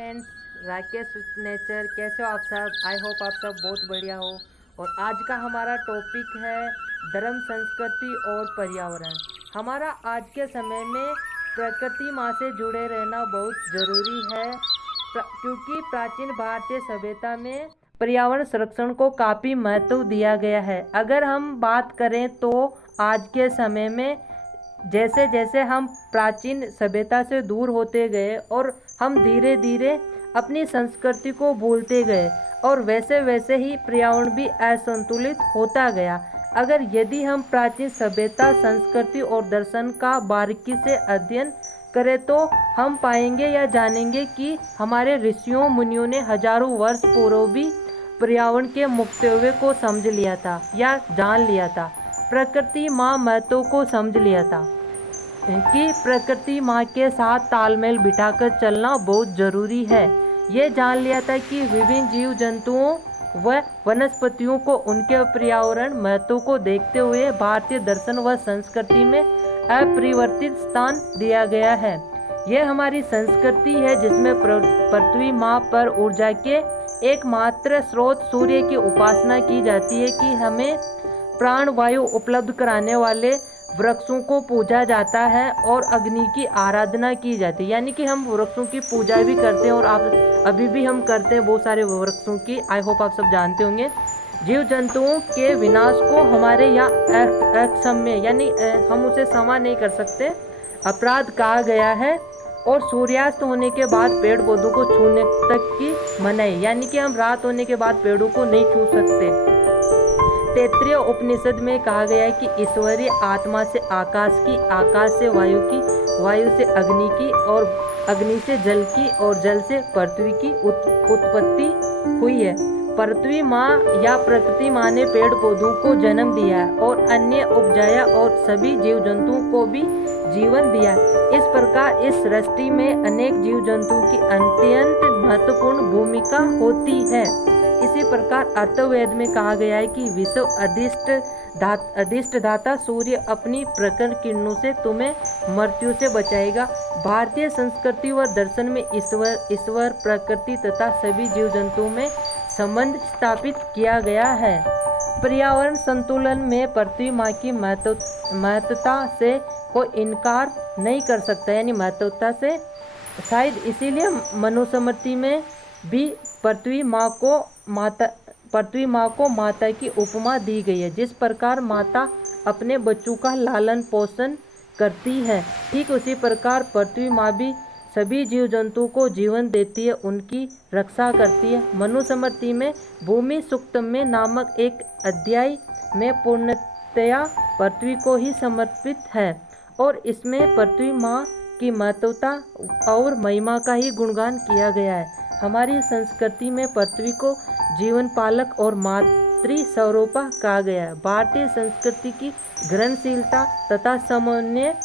Friends, Rakesh with nature. कैसे हो आप सब? आई होप आप सब बहुत बढ़िया हो। और आज का हमारा टॉपिक है धर्म, संस्कृति और पर्यावरण। हमारा आज के समय में प्रकृति माँ से जुड़े रहना बहुत ज़रूरी है, क्योंकि प्राचीन भारतीय सभ्यता में पर्यावरण संरक्षण को काफ़ी महत्व दिया गया है। अगर हम बात करें तो आज के समय में जैसे जैसे हम प्राचीन सभ्यता से दूर होते गए और हम धीरे धीरे अपनी संस्कृति को भूलते गए, और वैसे वैसे ही पर्यावरण भी असंतुलित होता गया। अगर यदि हम प्राचीन सभ्यता, संस्कृति और दर्शन का बारीकी से अध्ययन करें तो हम पाएंगे या जानेंगे कि हमारे ऋषियों मुनियों ने हजारों वर्ष पूर्व भी पर्यावरण के मुक्तव्य को समझ लिया था या जान लिया था। प्रकृति माँ महत्व को समझ लिया था कि प्रकृति माँ के साथ तालमेल बिठाकर चलना बहुत जरूरी है। ये जान लिया था कि विभिन्न जीव जंतुओं व वनस्पतियों को उनके पर्यावरण महत्व को देखते हुए भारतीय दर्शन व संस्कृति में अपरिवर्तित स्थान दिया गया है। यह हमारी संस्कृति है जिसमें पृथ्वी माँ पर ऊर्जा के एकमात्र स्रोत सूर्य की उपासना की जाती है, कि हमें प्राणवायु उपलब्ध कराने वाले वृक्षों को पूजा जाता है और अग्नि की आराधना की जाती है। यानी कि हम वृक्षों की पूजा भी करते हैं, और आप अभी भी हम करते हैं बहुत सारे वृक्षों की। आई होप आप सब जानते होंगे। जीव जंतुओं के विनाश को हमारे यहाँ अक्षम्य, यानी हम उसे क्षमा नहीं कर सकते, अपराध कहा गया है। और सूर्यास्त होने के बाद पेड़ पौधों को छूने तक की मनाही, यानी कि हम रात होने के बाद पेड़ों को नहीं छू सकते। तैत्तिरीय उपनिषद में कहा गया है कि ईश्वरीय आत्मा से आकाश की, आकाश से वायु की, वायु से अग्नि की, और अग्नि से जल की, और जल से पृथ्वी की उत्पत्ति हुई है। पृथ्वी माँ या प्रकृति माँ ने पेड़ पौधों को जन्म दिया है और अन्य उपजाया, और सभी जीव जंतुओं को भी जीवन दिया। इस प्रकार इस सृष्टि में अनेक जीव जंतुओं की अत्यंत महत्वपूर्ण भूमिका होती है। इसी प्रकार अथर्ववेद में कहा गया है कि विश्व अधिष्ठ दाता सूर्य अपनी प्रखर किरणों से तुम्हें मृत्यु से बचाएगा। भारतीय संस्कृति व दर्शन में ईश्वर प्रकृति तथा सभी जीव जंतुओं में संबंध स्थापित किया गया है। पर्यावरण संतुलन में पृथ्वी माँ की महत्वता से कोई इनकार नहीं कर सकता, यानी महत्वता से। शायद इसीलिए मनुस्मृति में भी पृथ्वी माँ को माता की उपमा दी गई है। जिस प्रकार माता अपने बच्चों का लालन पोषण करती है, ठीक उसी प्रकार पृथ्वी माँ भी सभी जीव जंतुओं को जीवन देती है, उनकी रक्षा करती है। मनुस्मृति में भूमि सूक्तम में नामक एक अध्याय में पूर्णतया पृथ्वी को ही समर्पित है, और इसमें पृथ्वी माँ की महत्वता और महिमा का ही गुणगान किया गया है। हमारी संस्कृति में पृथ्वी को जीवन पालक और मातृ स्वरूपा कहा गया है। भारतीय संस्कृति की ग्रहणशीलता तथा समन्वय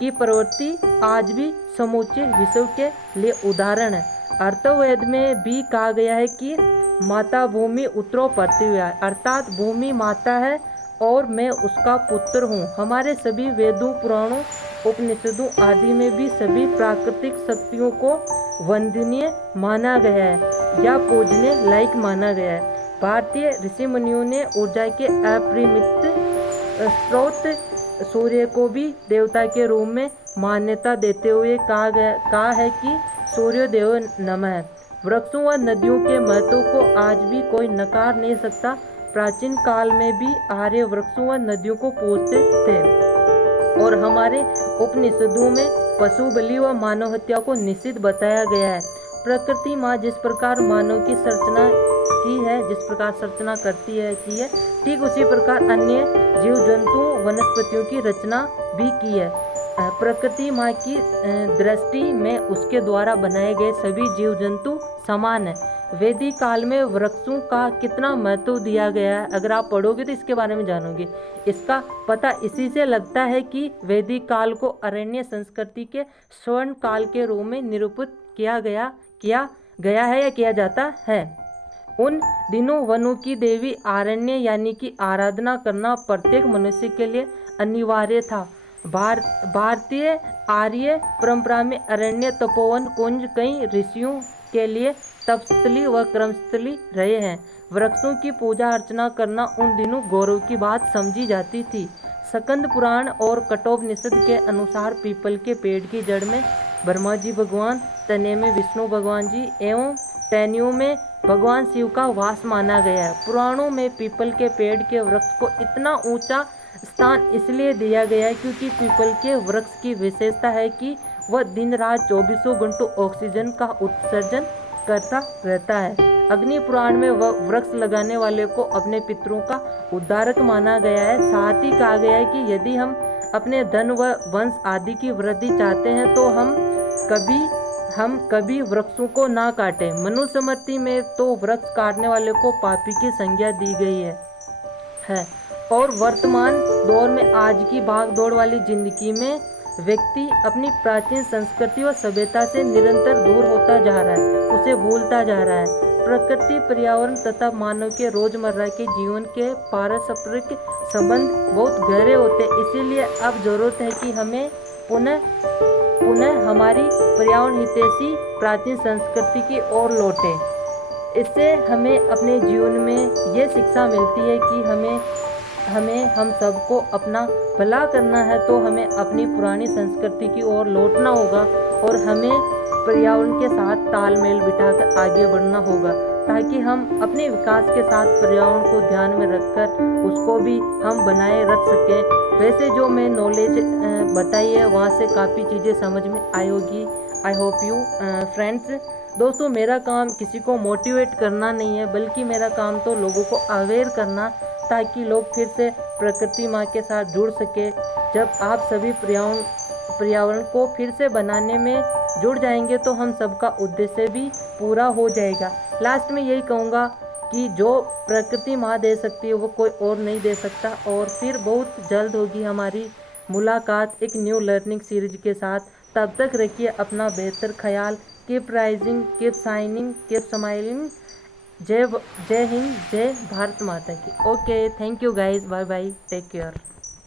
की प्रवृत्ति आज भी समूचे विश्व के लिए उदाहरण है। अथर्ववेद में भी कहा गया है कि माता भूमि उत्तरो पृथ्वी है, अर्थात भूमि माता है और मैं उसका पुत्र हूँ। हमारे सभी वेदों, पुराणों, उपनिषदों आदि में भी सभी प्राकृतिक शक्तियों को वंदनीय माना गया है या पूजने लायक माना गया है। भारतीय ऋषि मुनियों ने ऊर्जा के अपरिमित स्रोत सूर्य को भी देवता के रूप में मान्यता देते हुए कहा है कि सूर्य देव नमः। वृक्षों व नदियों के महत्व को आज भी कोई नकार नहीं सकता। प्राचीन काल में भी आर्य वृक्षों व नदियों को पूजते थे, और हमारे उपनिषदों में पशु बलि व मानव हत्या को निषिद्ध बताया गया है। प्रकृति माँ जिस प्रकार मानव की संरचना की है, जिस प्रकार संरचना करती है की है, ठीक उसी प्रकार अन्य जीव जंतुओं वनस्पतियों की रचना भी की है। प्रकृति माँ की दृष्टि में उसके द्वारा बनाए गए सभी जीव जंतु समान है। वैदिक काल में वृक्षों का कितना महत्व दिया गया है, अगर आप पढ़ोगे तो इसके बारे में जानोगे। इसका पता इसी से लगता है कि वैदिक काल को अरण्य संस्कृति के स्वर्ण काल के रूप में निरूपित किया गया है या किया जाता है। उन दिनों वनों की देवी आरण्य यानी कि आराधना करना प्रत्येक मनुष्य के लिए अनिवार्य था। भारतीय आर्य परंपरा में अरण्य, तपोवन, कुंज कई ऋषियों के लिए तपस्थली व कर्मस्थली रहे हैं। वृक्षों की पूजा अर्चना करना उन दिनों गौरव की बात समझी जाती थी। स्कंद पुराण और कठोपनिषद के अनुसार पीपल के पेड़ की जड़ में ब्रह्मा जी भगवान, तने में विष्णु भगवान जी एवं टहनियों में भगवान शिव का वास माना गया है। पुराणों में पीपल के पेड़ के वृक्ष को इतना ऊंचा स्थान इसलिए दिया गया है क्योंकि पीपल के वृक्ष की विशेषता है कि वह दिन रात 24 घंटों ऑक्सीजन का उत्सर्जन करता रहता है। अग्नि पुराण में वह वृक्ष लगाने वाले को अपने पितरों का उद्धारक माना गया है। साथ ही कहा गया है कि यदि हम अपने धन व वंश आदि की वृद्धि चाहते हैं तो हम कभी वृक्षों को ना काटें। मनुस्मृति में तो वृक्ष काटने वाले को पापी की संज्ञा दी गई है। और वर्तमान दौर में आज की भाग दौड़ वाली जिंदगी में व्यक्ति अपनी प्राचीन संस्कृति व सभ्यता से निरंतर दूर होता जा रहा है, उसे भूलता जा रहा है। प्रकृति, पर्यावरण तथा मानव के रोजमर्रा के जीवन के पारस्परिक संबंध बहुत गहरे होते हैं। इसीलिए अब जरूरत है कि हमें पुनः हमारी पर्यावरण हितैषी प्राचीन संस्कृति की ओर लौटें। इससे हमें अपने जीवन में ये शिक्षा मिलती है कि हम सबको अपना भला करना है तो हमें अपनी पुरानी संस्कृति की ओर लौटना होगा और हमें पर्यावरण के साथ तालमेल बिठाकर आगे बढ़ना होगा ताकि हम अपने विकास के साथ पर्यावरण को ध्यान में रखकर उसको भी हम बनाए रख सकें। वैसे जो मैं नॉलेज बताई है वहाँ से काफ़ी चीज़ें समझ में आई होगी। I hope you friends. दोस्तों, मेरा काम किसी को मोटिवेट करना नहीं है, बल्कि मेरा काम तो लोगों को अवेयर करना, ताकि लोग फिर से प्रकृति माँ के साथ जुड़ सके। जब आप सभी पर्यावरण को फिर से बनाने में जुड़ जाएंगे तो हम सबका उद्देश्य भी पूरा हो जाएगा। लास्ट में यही कहूँगा कि जो प्रकृति माँ दे सकती है वो कोई और नहीं दे सकता। और फिर बहुत जल्द होगी हमारी मुलाकात एक न्यू लर्निंग सीरीज के साथ। तब तक रखिए अपना बेहतर ख्याल। Keep rising, keep shining, keep smiling. जय हिंद, जय भारत माता की। Okay, thank you guys, bye bye, take care.